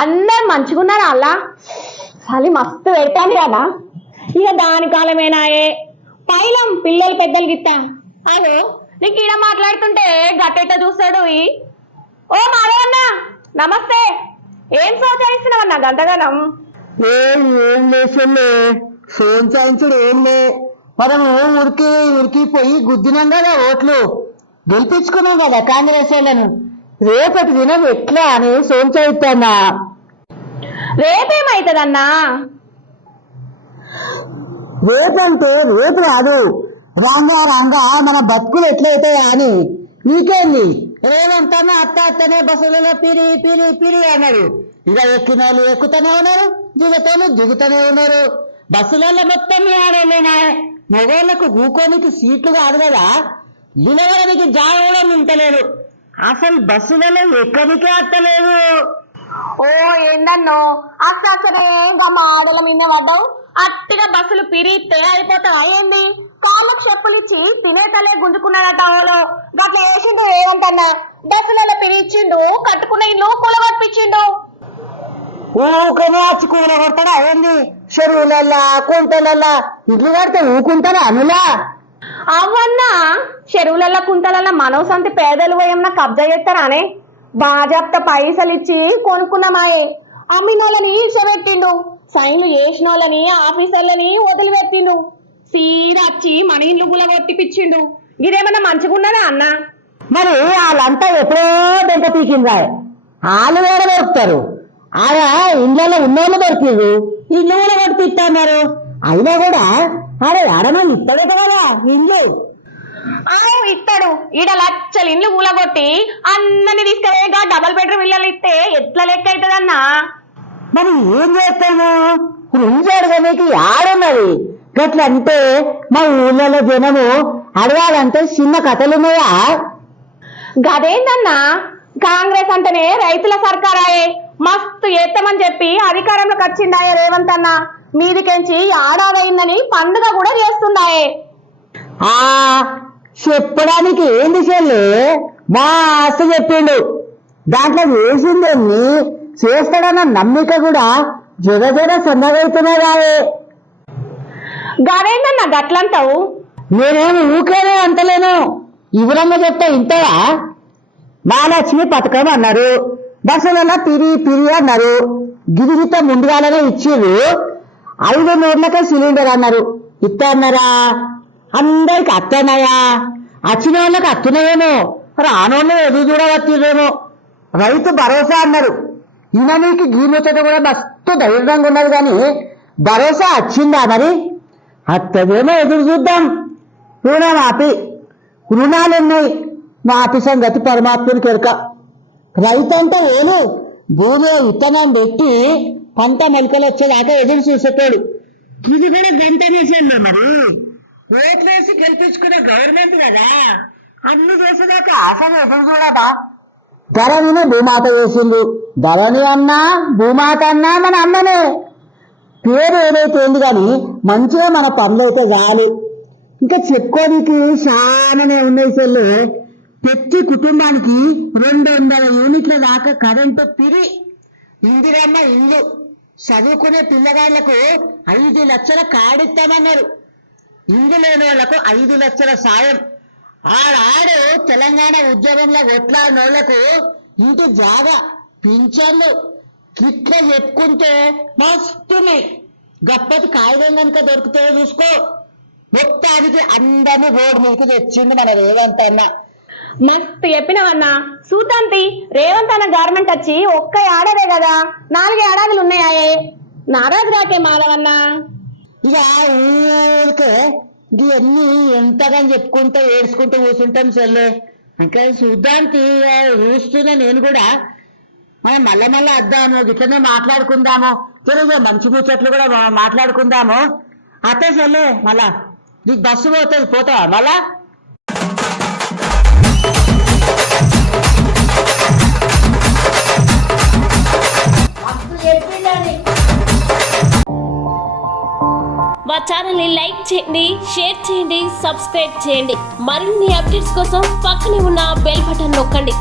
అందరు మంచిగున్నారు అలా చలి మస్తు పెట్టాను కదా. ఇక దాని కాలమేనాయే పైలం పిల్లలు పెద్దలు గిట్ట. అదో నీకు ఈడ మాట్లాడుతుంటే గట్టెట్ట చూస్తాడు. ఓ మాధవన్న నమస్తే. ఏం సోచరిస్తున్నావన్నా గంతగానం? ఏం లేచలే ఫోన్ చాయించుడు ఏం లే. మనము ఉరికి ఉరికి పోయి గుద్దినాం కదా, ఓట్లు గెలిపించుకున్నాం కదా కాంగ్రెస్ వాళ్ళను. రేపటి దినం ఎట్లా అని ఫోన్ చాయిస్తానా. రేపేమైతుందన్నా? రేపంటే రేపు రాదు, రాంగా రాంగా మన బతుకులు ఎట్లయితాయా అని. నీకేంది రేవంతన్నా అత్త అత్తనే బస్సులలో పిరి పిరి పిరి అన్నాడు. ఇక ఎక్కిన వాళ్ళు ఎక్కుతూనే ఉన్నారు, దిగుతాను దిగుతూనే ఉన్నారు. బస్సులలో మొత్తం ఆడలేనా, మొగోళ్లకు గూకోనికి సీట్లు కాదు కదా, నిలవడానికి జాగ కూడా ఉంటలేదు. అసలు బస్సులలో ఎక్కడికే అత్తలేదు. ఓ ఏందన్నో అసలే ఇంకా మాడల మీద పడ్డావు. అట్టిగా బస్సులు పిరిస్తే అయిపోతావా ఏంది? కాళ్ళకు చెప్పులు ఇచ్చి తినేతలే గుంజుకున్నాడట. ఓలో గట్ల వేసిండు ఏమంటన్నా. బస్సులలో పిరిచిండు, కట్టుకున్న ఇల్లు కూలగొట్టించిండు. ఊకనే వచ్చి కూల కొడతాడా ఏంది? చెరువులల్లా కుంటలల్లా ఇల్లు కడితే ఊకుంటారా అనులా? అవన్నా చెరువులల్ల కుంటలల్ల మనవసంతి పేదలు పోయమన్నా కబ్జా చేస్తారానే? బాజాప్త పైసలు ఇచ్చి కొనుక్కున్నామాయే. అమ్మినోళ్ళని ఇచ్చబెట్టిండు, సైన్లు వేసినోళ్ళని ఆఫీసర్లని వదిలిపెట్టిండు. సీరా వచ్చి మన ఇల్లు గుల కొట్టిపిచ్చిండు. ఇదేమన్నా మంచిగున్నదా అన్న? మరి వాళ్ళంతా ఎప్పుడో దెంక పీకిందా? వాళ్ళు వేడ దొరుకుతారు, ఆయా ఇండ్లలో ఉన్నోళ్ళు దొరికిండ్రు, ఇల్లు కూడా కొట్టిస్తున్నారు. అయినా కూడా ఆడ ఆడమని ఇస్తాడే కదా ఇల్లు. ఇస్తాడు. ఈడ లచ్చలు ఇండ్లు కూలగొట్టి అందరినీ తీసుకురేగా డబల్ బెడ్రూమ్ ఇళ్ళలు ఇస్తే ఎట్లా లెక్క అవుతుందన్నా? మరి ఏం చేస్తాము? రుంజాడుగా మీకు ఆడున్నది గట్ల అంటే. మా ఊళ్ళలో జనము అడగాలంటే చిన్న కథలున్నాయా? గదేందన్నా, కాంగ్రెస్ అంటేనే రైతుల సర్కారాయే. మస్తు ఎత్తమని చెప్పి అధికారంలోకి వచ్చిందాయే రేవంత్ అన్న. మీదికెంచి ఏడాదైందని పండుగ కూడా చేస్తున్నాయే. ఆ చెప్పడానికి ఏంది చెల్లి, మస్తు చెప్పిండు. దాంట్లో వేసిందేమి చేస్తాడన్న నమ్మిక కూడా జర జర సన్నగవుతున్నాయి. గదేందన్నా గట్లంటావు? నేనేమి ఊకేనే అంటలేను, ఇవ్వరంగా చెప్తా ఇంతవా. మహాలక్ష్మి పథకం అన్నారు, బస్సులలో పిరి పిరి అన్నారు, గిరిగిత ముందుగానే ఇచ్చిర్రు. 500కే సిలిండర్ అన్నారు, ఇస్తా అన్నారా? అందరికి అత్తన్నాయా? వచ్చిన వాళ్ళకి అత్తున్నాయేమో, రానోళ్ళు ఎదురు చూడవచ్చేమో. రైతు భరోసా అన్నారు, ఈయన నీకు గీమొచ్చట కూడా మస్తు ధైర్యంగా ఉన్నది. కానీ భరోసా వచ్చిందా? మరి అత్తదేమో ఎదురు చూద్దాం. రుణమాఫీ, రుణాలున్నాయి, మాఫీ సంగతి పరమాత్మకి ఎరక. రైతు అంటే ఏను భూమి విత్తనం పెట్టి పంట మొలకలు వచ్చేదాకా ఎదురు చూసేటాడు. ఇది కూడా గంటనేసేయండి. మరి ఓట్లేసి గెలిపించుకునే గవర్నమెంట్ కదా, అన్ని చేసేదాకా అసలు ఎదురు చూడదా? ధరణిని భూమాత వేసింది. ధరణి అన్నా భూమాత అన్నా మన అమ్మనే. పేరు ఏదైతే ఉంది కానీ మంచిగా మన పనులు అయితే చాలు. ఇంకా చెప్పుకోనికి చాలానే ఉన్నాయి సెల్లు. ప్రతి కుటుంబానికి 200 యూనిట్ల దాకా కరెంటు పిరి. ఇందిరమ్మ ఇల్లు, చదువుకునే పిల్లగాళ్లకు 5 లక్షల కాడిస్తామన్నారు. ఇల్లు లేని వాళ్లకు 5 లక్షల సాయం. ఆడాడు తెలంగాణ ఉద్యమంలో కొట్లాడిన వాళ్లకు ఇంటి జాగా, పింఛన్లు ఇట్లా చెప్పుకుంటే మస్తున్నాయి. గప్పటి కాగితం కనుక దొరికితే చూసుకో. మొత్తానికి అందరినీ రోడ్డు మీదకి తెచ్చింది మన రేవంత్ అన్న. మస్తు చెప్పినవన్నా. సూతాంతి రేవంత్ అన్న గవర్నమెంట్ వచ్చి ఒక్క ఏడాదే కదా, 4 ఏడాదులు ఉన్నాయాయే. నారాజు రాకే మాధవన్నా. ఇక ఊరికే ఇవన్నీ ఎంతగా చెప్పుకుంటూ ఏడ్చుకుంటూ కూర్చుంటాం చెల్లె. ఇంకా చూద్దానికి చూస్తున్నా నేను కూడా. మనం మళ్ళా మళ్ళా వద్దాము, ఇట్లనే మాట్లాడుకుందాము, తెలుగు మంచి ముచ్చట్లు కూడా మాట్లాడుకుందాము. అత్తే చెల్లె మళ్ళా నీకు బస్సు పోతుంది, పోతావా మళ్ళా? మా ఛానల్ని లైక్ చేయండి, షేర్ చేయండి, సబ్స్క్రైబ్ చేయండి. మరిన్ని అప్డేట్స్ కోసం పక్కనే ఉన్న బెల్ బటన్ నొక్కండి.